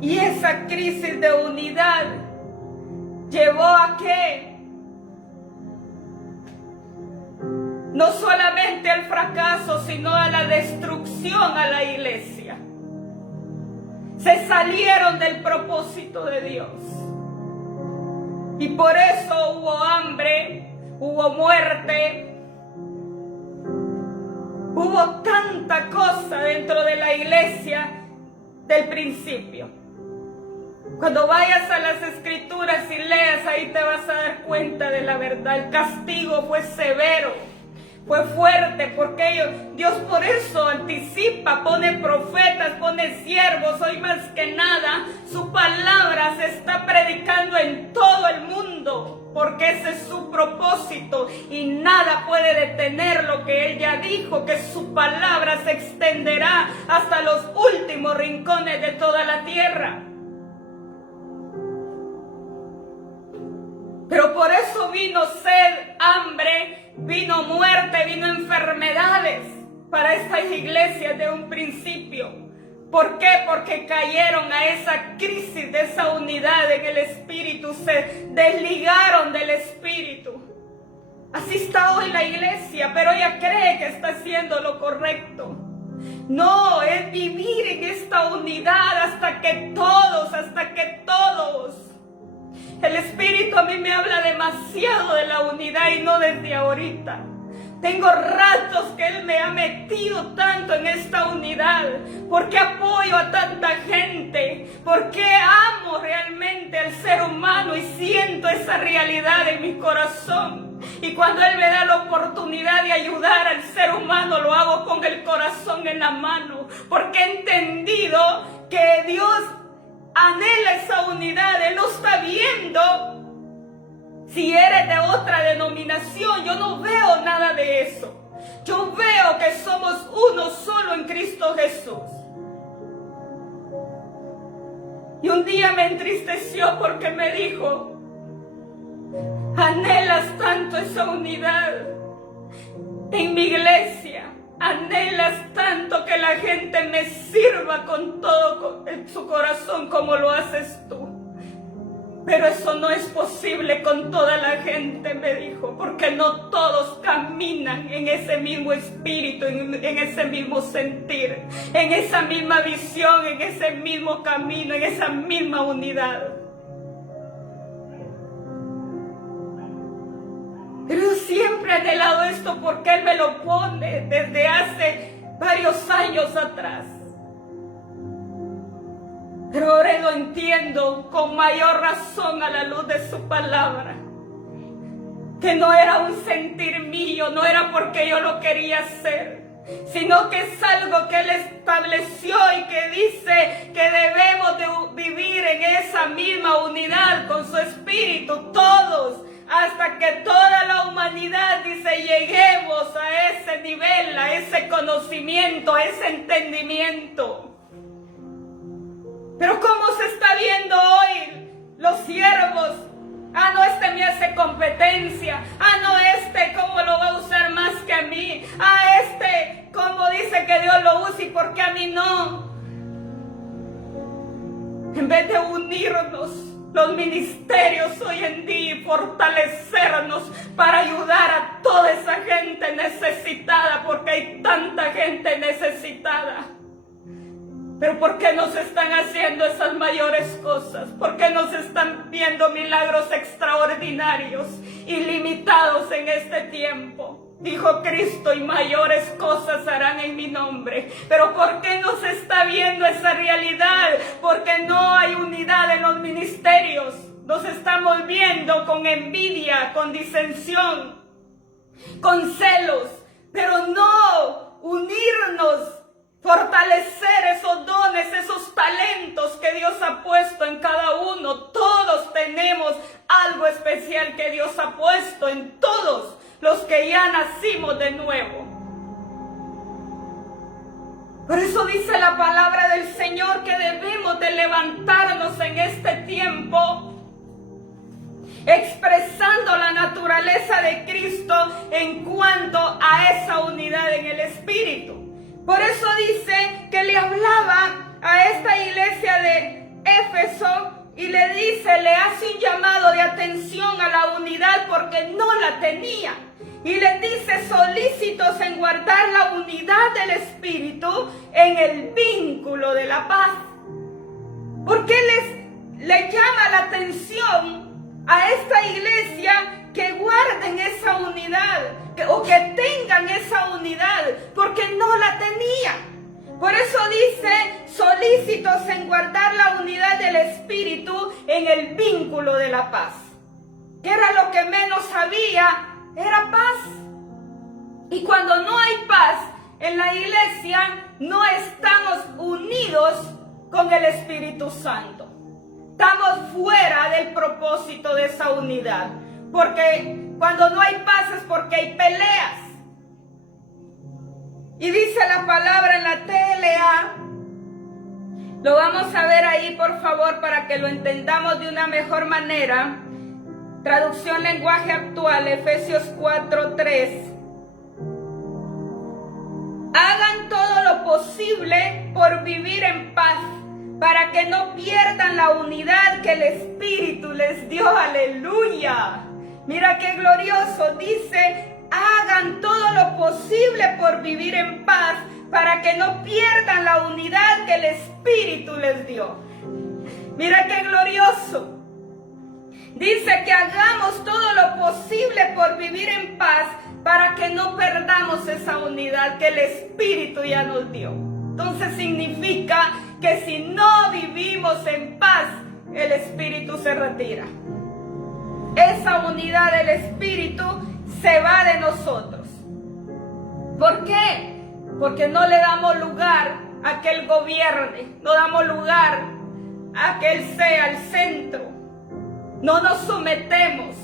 Y esa crisis de unidad llevó a que no solamente al fracaso, sino a la destrucción a la iglesia. Se salieron del propósito de Dios. Y por eso hubo hambre, hubo muerte, hubo tanta cosa dentro de la iglesia del principio. Cuando vayas a las escrituras y leas, ahí te vas a dar cuenta de la verdad. El castigo fue severo, fue fuerte, porque Dios por eso anticipa, pone profetas, pone siervos. Hoy más que nada, su palabra se está predicando en todo el mundo, porque ese es su propósito y nada puede detener lo que Él ya dijo, que su palabra se extenderá hasta los últimos rincones de toda la tierra. Pero por eso vino sed, hambre, vino muerte, vino enfermedades para estas iglesias de un principio. ¿Por qué? Porque cayeron a esa crisis de esa unidad en el Espíritu, se desligaron del Espíritu. Así está hoy la iglesia, pero ella cree que está haciendo lo correcto. No, es vivir en esta unidad hasta que todos. El Espíritu a mí me habla demasiado de la unidad y no desde ahorita. Tengo ratos que Él me ha metido tanto en esta unidad. Porque apoyo a tanta gente. Porque amo realmente al ser humano y siento esa realidad en mi corazón. Y cuando Él me da la oportunidad de ayudar al ser humano, lo hago con el corazón en la mano. Porque he entendido que Dios anhela esa unidad. Él no está viendo si eres de otra denominación. Yo no veo nada de eso. Yo veo que somos uno solo en Cristo Jesús. Y un día me entristeció porque me dijo: anhelas tanto esa unidad en mi iglesia, anhelas tanto que la gente me sirva con todo su corazón como lo haces tú. Pero eso no es posible con toda la gente, me dijo, porque no todos caminan en ese mismo espíritu, en ese mismo sentir, en esa misma visión, en ese mismo camino, en esa misma unidad. Pero yo siempre he anhelado esto porque Él me lo pone desde hace varios años atrás. Pero ahora lo entiendo con mayor razón a la luz de su palabra. Que no era un sentir mío, no era porque yo lo quería hacer, sino que es algo que Él estableció y que dice que debemos de vivir en esa misma unidad con su espíritu, todos, hasta que toda la humanidad, dice, lleguemos a ese nivel, a ese conocimiento, a ese entendimiento. Pero ¿cómo se está viendo hoy los siervos? Ah, no, este me hace competencia. Ah, no, este, ¿cómo lo va a usar más que a mí? Ah, este, ¿cómo dice que Dios lo use y por qué a mí no? En vez de unirnos, los ministerios hoy en día, y fortalecernos para ayudar a toda esa gente necesitada, porque hay tanta gente necesitada. Pero ¿por qué no se están haciendo esas mayores cosas? ¿Por qué no se están viendo milagros extraordinarios, ilimitados en este tiempo? Dijo Cristo: y mayores cosas harán en mi nombre. Pero ¿por qué no se está viendo esa realidad? Porque no hay unidad en los ministerios. Nos estamos viendo con envidia, con disensión, con celos, pero no unirnos. Fortalecer esos dones, esos talentos que Dios ha puesto en cada uno. Todos tenemos algo especial que Dios ha puesto en todos los que ya nacimos de nuevo. Por eso dice la palabra del Señor que debemos de levantarnos en este tiempo, expresando la naturaleza de Cristo en cuanto a esa unidad en el Espíritu. Por eso dice que le hablaba a esta iglesia de Éfeso y le dice, le hace un llamado de atención a la unidad porque no la tenía. Y le dice, solícitos en guardar la unidad del Espíritu en el vínculo de la paz. ¿Por qué le llama la atención a esta iglesia que guarden esa unidad? O que tengan esa unidad, porque no la tenía. Por eso dice, solícitos en guardar la unidad del Espíritu en el vínculo de la paz. Que era lo que menos había, era paz. Y cuando no hay paz en la iglesia, no estamos unidos con el Espíritu Santo. Estamos fuera del propósito de esa unidad. Porque cuando no hay paz es porque hay peleas. Y dice la palabra en la TLA, lo vamos a ver ahí por favor para que lo entendamos de una mejor manera. Traducción lenguaje actual, Efesios 4:3. Hagan todo lo posible por vivir en paz, para que no pierdan la unidad que el Espíritu les dio. Aleluya. Mira qué glorioso, dice, hagan todo lo posible por vivir en paz, para que no pierdan la unidad que el Espíritu les dio. Mira qué glorioso. Dice que hagamos todo lo posible por vivir en paz, para que no perdamos esa unidad que el Espíritu ya nos dio. Entonces significa que si no vivimos en paz, el Espíritu se retira. Esa unidad del Espíritu se va de nosotros. ¿Por qué? Porque no le damos lugar a que Él gobierne, no damos lugar a que Él sea el centro, no nos sometemos.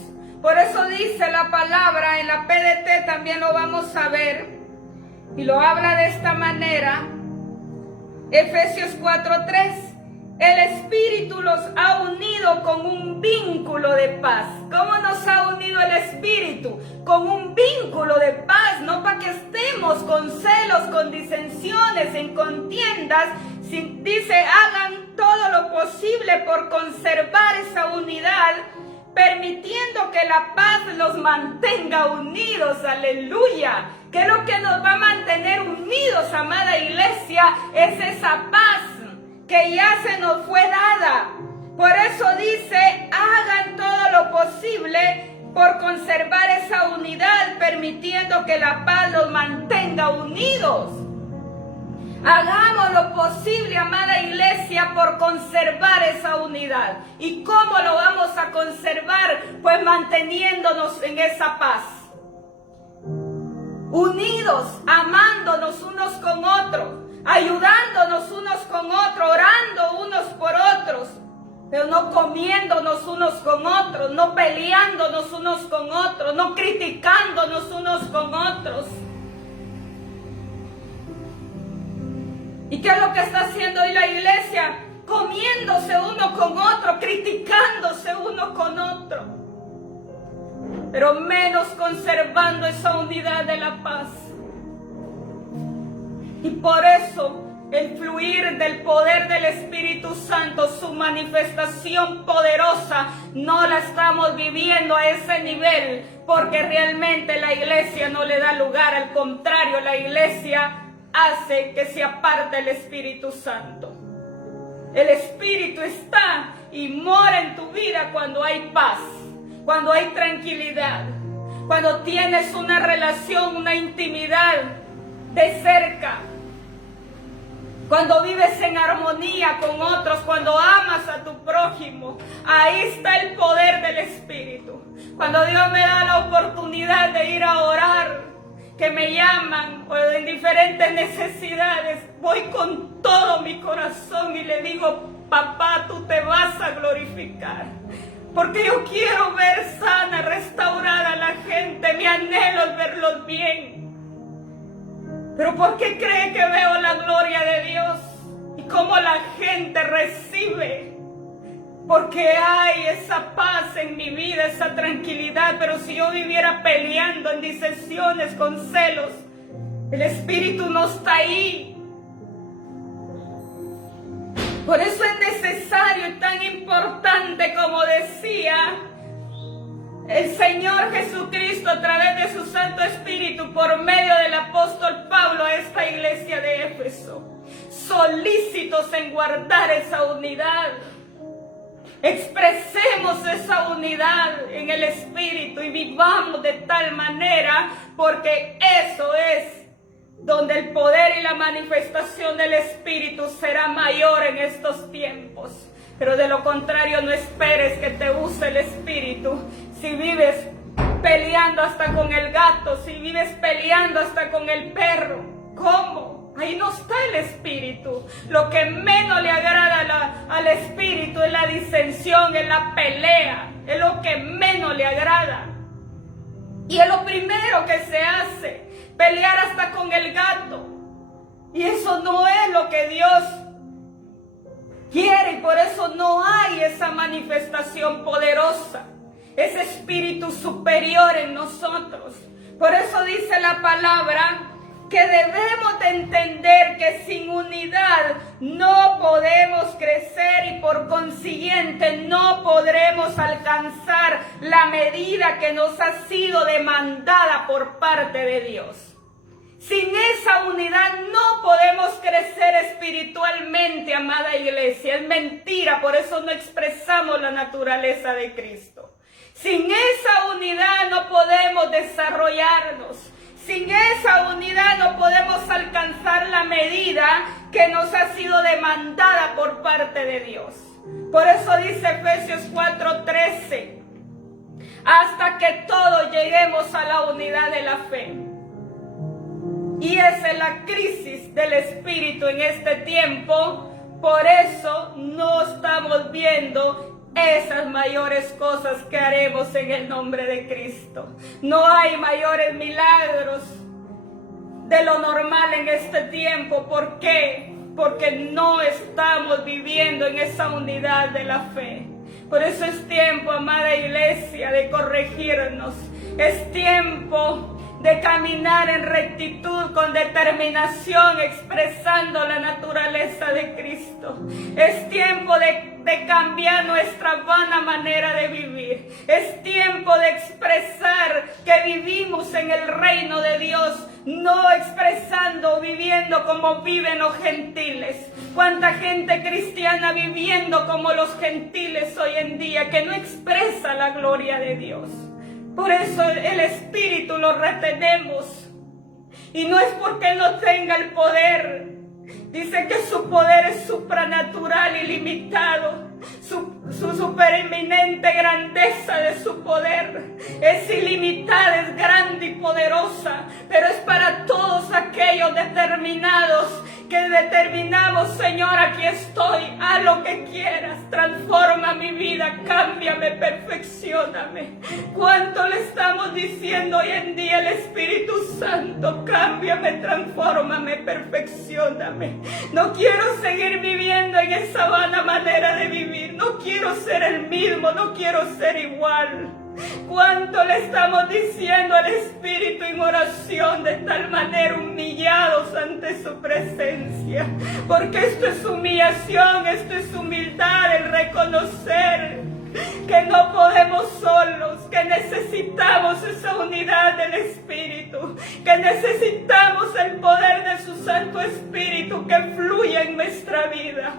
Por eso dice la palabra, en la PDT también lo vamos a ver, y lo habla de esta manera, Efesios 4:3, el Espíritu los ha unido con un vínculo de paz. ¿Cómo nos ha unido el Espíritu? Con un vínculo de paz, no para que estemos con celos, con disensiones, en contiendas. Dice, hagan todo lo posible por conservar esa unidad, permitiendo que la paz los mantenga unidos. Aleluya. ¿Qué es lo que nos va a mantener unidos, amada iglesia? Es esa paz que ya se nos fue dada. Por eso dice, hagan todo lo posible por conservar esa unidad, permitiendo que la paz los mantenga unidos. Hagamos lo posible, amada iglesia, por conservar esa unidad. ¿Y cómo lo vamos a conservar? Pues manteniéndonos en esa paz. Unidos, amándonos unos con otros, ayudándonos unos con otros, orando unos por otros, pero no comiéndonos unos con otros, no peleándonos unos con otros, no criticándonos unos con otros. ¿Y qué es lo que está haciendo hoy la iglesia? Comiéndose uno con otro, criticándose uno con otro, pero menos conservando esa unidad de la paz. Y por eso el fluir del poder del Espíritu Santo, su manifestación poderosa, no la estamos viviendo a ese nivel, porque realmente la iglesia no le da lugar. Al contrario, la iglesia hace que se aparte el Espíritu Santo. El Espíritu está y mora en tu vida cuando hay paz, cuando hay tranquilidad, cuando tienes una relación, una intimidad de cerca, cuando vives en armonía con otros, cuando amas a tu prójimo. Ahí está el poder del Espíritu. Cuando Dios me da la oportunidad de ir a orar, que me llaman o en diferentes necesidades, voy con todo mi corazón y le digo, papá, tú te vas a glorificar, porque yo quiero ver sana, restaurada a la gente. Mi anhelo es verlos bien. Pero ¿por qué cree que veo la gloria de Dios y cómo la gente recibe? Porque hay esa paz en mi vida, esa tranquilidad. Pero si yo viviera peleando en disensiones, con celos, el Espíritu no está ahí. Por eso es necesario y tan importante, como decía el Señor Jesucristo a través de su Santo Espíritu, por medio del apóstol Pablo, a esta iglesia de Éfeso, solícitos en guardar esa unidad. Expresemos esa unidad en el Espíritu y vivamos de tal manera, porque eso es donde el poder y la manifestación del Espíritu será mayor en estos tiempos. Pero de lo contrario, no esperes que te use el Espíritu si vives peleando hasta con el gato, si vives peleando hasta con el perro. ¿Cómo? Ahí no está el Espíritu. Lo que menos le agrada al Espíritu es la disensión, es la pelea, es lo que menos le agrada. Y es lo primero que se hace, pelear hasta con el gato. Y eso no es lo que Dios quiere, y por eso no hay esa manifestación poderosa, ese espíritu superior en nosotros. Por eso dice la palabra que debemos de entender que sin unidad no podemos crecer y por consiguiente no podremos podemos alcanzar la medida que nos ha sido demandada por parte de Dios. Sin esa unidad no podemos crecer espiritualmente, amada iglesia. Es mentira, por eso no expresamos la naturaleza de Cristo. Sin esa unidad no podemos desarrollarnos. Sin esa unidad no podemos alcanzar la medida que nos ha sido demandada por parte de Dios. Por eso dice Efesios 4:13, hasta que todos lleguemos a la unidad de la fe. Y esa es la crisis del Espíritu en este tiempo. Por eso no estamos viendo esas mayores cosas que haremos en el nombre de Cristo. No hay mayores milagros de lo normal en este tiempo. ¿Por qué? Porque no estamos viviendo en esa unidad de la fe. Por eso es tiempo, amada iglesia, de corregirnos. Es tiempo de caminar en rectitud, con determinación, expresando la naturaleza de Cristo. Es tiempo de cambiar nuestra vana manera de vivir. Es tiempo de expresar que vivimos en el reino de Dios, no expresando, viviendo como viven los gentiles. Cuánta gente cristiana viviendo como los gentiles hoy en día, que no expresa la gloria de Dios. Por eso el Espíritu lo retenemos. Y no es porque no tenga el poder. Dice que su poder es supranatural, ilimitado. Su supereminente grandeza de su poder es ilimitada, es grande y poderosa. Pero es para todos aquellos determinados que determinamos: Señor, aquí estoy, haz lo que quieras, transforma mi vida, cámbiame, perfeccióname. ¿Cuánto le estamos diciendo hoy en día al Espíritu Santo? Cámbiame, transfórmame, perfeccióname. No quiero seguir viviendo en esa vana manera de vivir, no quiero ser el mismo, no quiero ser igual. ¿Cuánto le estamos diciendo al Espíritu en oración, de tal manera humillados ante su presencia? Porque esto es humillación, esto es humildad, el reconocer que no podemos solos, que necesitamos esa unidad del Espíritu, que necesitamos el poder de su Santo Espíritu que fluya en nuestra vida.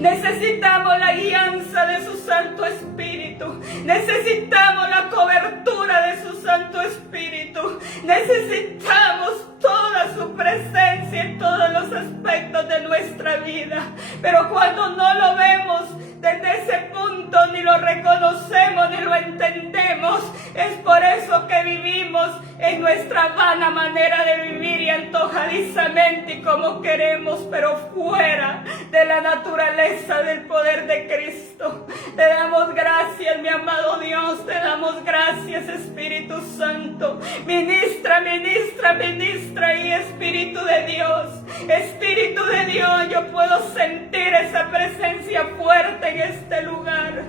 Necesitamos la guianza de su Santo Espíritu. Necesitamos la cobertura de su Santo Espíritu. Necesitamos toda su presencia en todos los aspectos de nuestra vida. Pero cuando no lo vemos desde ese punto, ni lo reconocemos, ni lo entendemos, es por eso que vivimos en nuestra vana manera de vivir y antojadizamente y como queremos, pero fuera de la naturaleza del poder de Cristo. Te damos gracias, mi amado Dios, te damos gracias, Espíritu Santo. Ministra, ministra, ministra, y Espíritu de Dios, Espíritu de Dios, yo puedo sentir esa presencia fuerte en este lugar.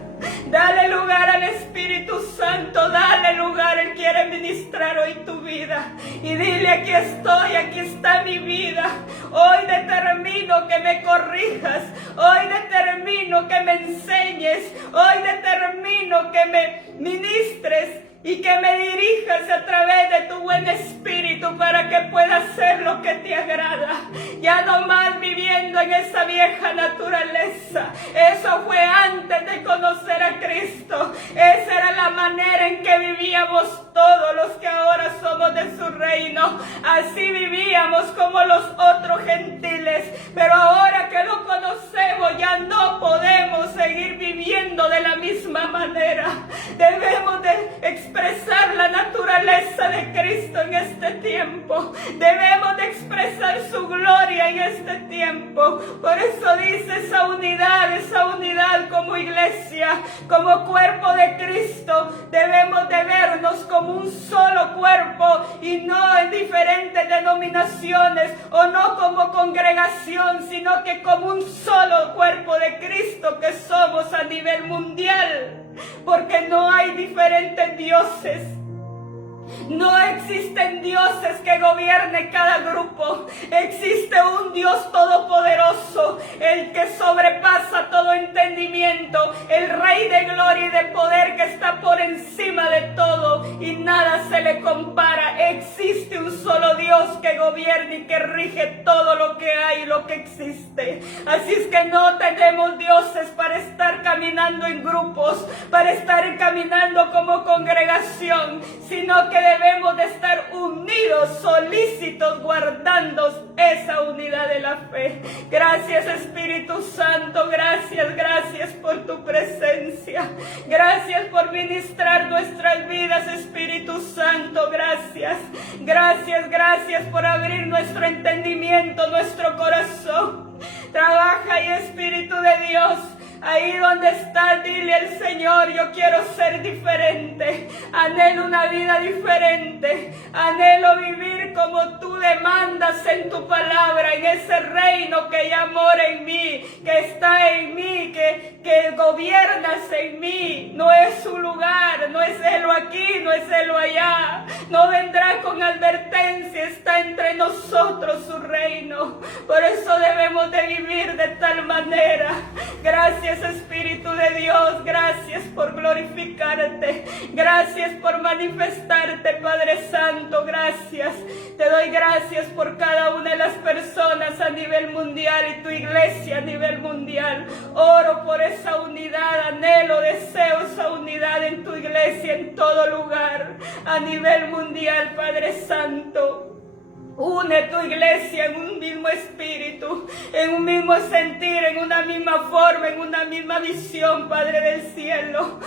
Dale lugar al Espíritu Santo, dale lugar, Él quiere ministrar hoy tu vida. Y dile: aquí estoy, aquí está mi vida. Hoy determino que me corrijas, hoy determino que me enseñes, hoy determino que me ministres y que me dirijas a través de tu buen Espíritu para que pueda hacer lo que te agrada. Ya no más viviendo en esa vieja naturaleza. Eso fue antes de conocer a Cristo. Esa era la manera en que vivíamos todos los que ahora somos de su reino. Así vivíamos como los otros gentiles. Pero ahora que lo conocemos, ya no podemos seguir viviendo de la misma manera. Debemos de expresar la naturaleza de Cristo en este tiempo. Debemos de expresar su gloria en este tiempo. Por eso dice esa unidad como iglesia, como cuerpo de Cristo. Debemos de vernos como un solo cuerpo y no en diferentes denominaciones o no como congregación, sino que como un solo cuerpo de Cristo que somos a nivel mundial. Porque no hay diferentes dioses. No existen dioses que gobiernen cada grupo. Existe un Dios todopoderoso, el que sobrepasa todo entendimiento, el Rey de gloria y de poder que está por encima de todo y nada se le compara. Existe un solo Dios que gobierna y que rige todo lo que hay y lo que existe. Así es que no tenemos dioses para estar caminando en grupos, para estar caminando como congregación, sino que debemos de estar unidos, solícitos, guardando esa unidad de la fe. Gracias, Espíritu Santo, gracias, gracias por tu presencia. Gracias por ministrar nuestras vidas, Espíritu Santo, gracias. Gracias, gracias por abrir nuestro entendimiento, nuestro corazón. Trabaja ahí, Espíritu de Dios. Ahí donde estás, dile al Señor: yo quiero ser diferente, anhelo una vida diferente, anhelo vivir como tú demandas en tu palabra, en ese reino que ya mora en mí, que está en mí, que gobiernas en mí. No es su lugar, no es Él aquí, no es Él allá, no vendrá con advertencia, está entre nosotros su reino. Por eso debemos de vivir de tal manera. Gracias, Espíritu de Dios, gracias por glorificarte, gracias por manifestarte, Padre Santo, gracias. Te doy gracias por cada una de las personas a nivel mundial y tu iglesia a nivel mundial. Oro por esa unidad, anhelo, deseo esa unidad en tu iglesia en todo lugar, a nivel mundial, Padre Santo. Une tu iglesia en un mismo espíritu, en un mismo sentir, en una misma forma, en una misma visión, Padre del cielo.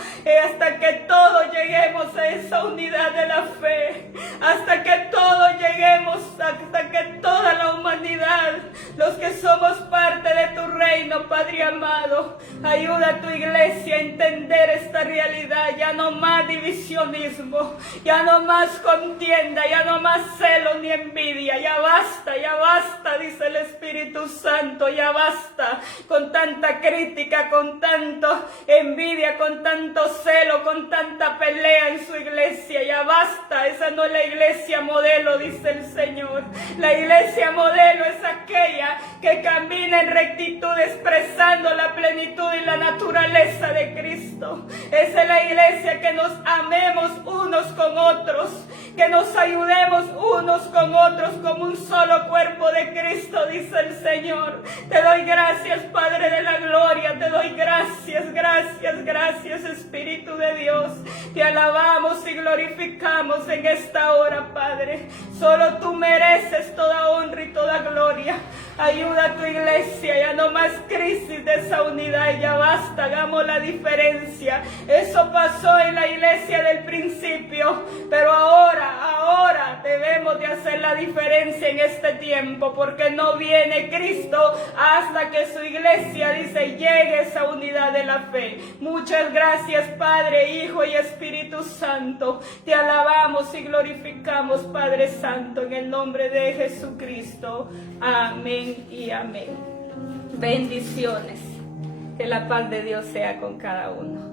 Hasta que todos lleguemos a esa unidad de la fe. Hasta que todos lleguemos, hasta que toda la humanidad, los que somos parte de tu reino, Padre amado, ayuda a tu iglesia a entender esta realidad. Ya no más divisionismo, ya no más contienda, ya no más celo ni envidia. Ya basta, dice el Espíritu Santo, ya basta con tanta crítica, con tanto envidia, con tanto celo, con tanta pelea en su iglesia. Ya basta, esa no es la iglesia modelo, dice el Señor. La iglesia modelo es aquella que camina en rectitud, expresando la plenitud y la naturaleza de Cristo. Esa es la iglesia que nos amemos unos con otros, que nos ayudemos unos con otros como un solo cuerpo de Cristo, dice el Señor. Te doy gracias, Padre de la gloria, te doy gracias, gracias, gracias, Espíritu de Dios. Te alabamos y glorificamos en esta hora, Padre. Solo tú mereces toda honra y toda gloria. Ayuda a tu iglesia, ya no más crisis de esa unidad, ya basta, hagamos la diferencia. Eso pasó en la iglesia del principio, pero ahora debemos de hacer la diferencia en este tiempo, porque no viene Cristo hasta que su iglesia, dice, llegue a esa unidad de la fe. Muchas gracias, Padre, Hijo y Espíritu Santo. Te alabamos y glorificamos, Padre Santo, en el nombre de Jesucristo. Amén y amén. Bendiciones. Que la paz de Dios sea con cada uno.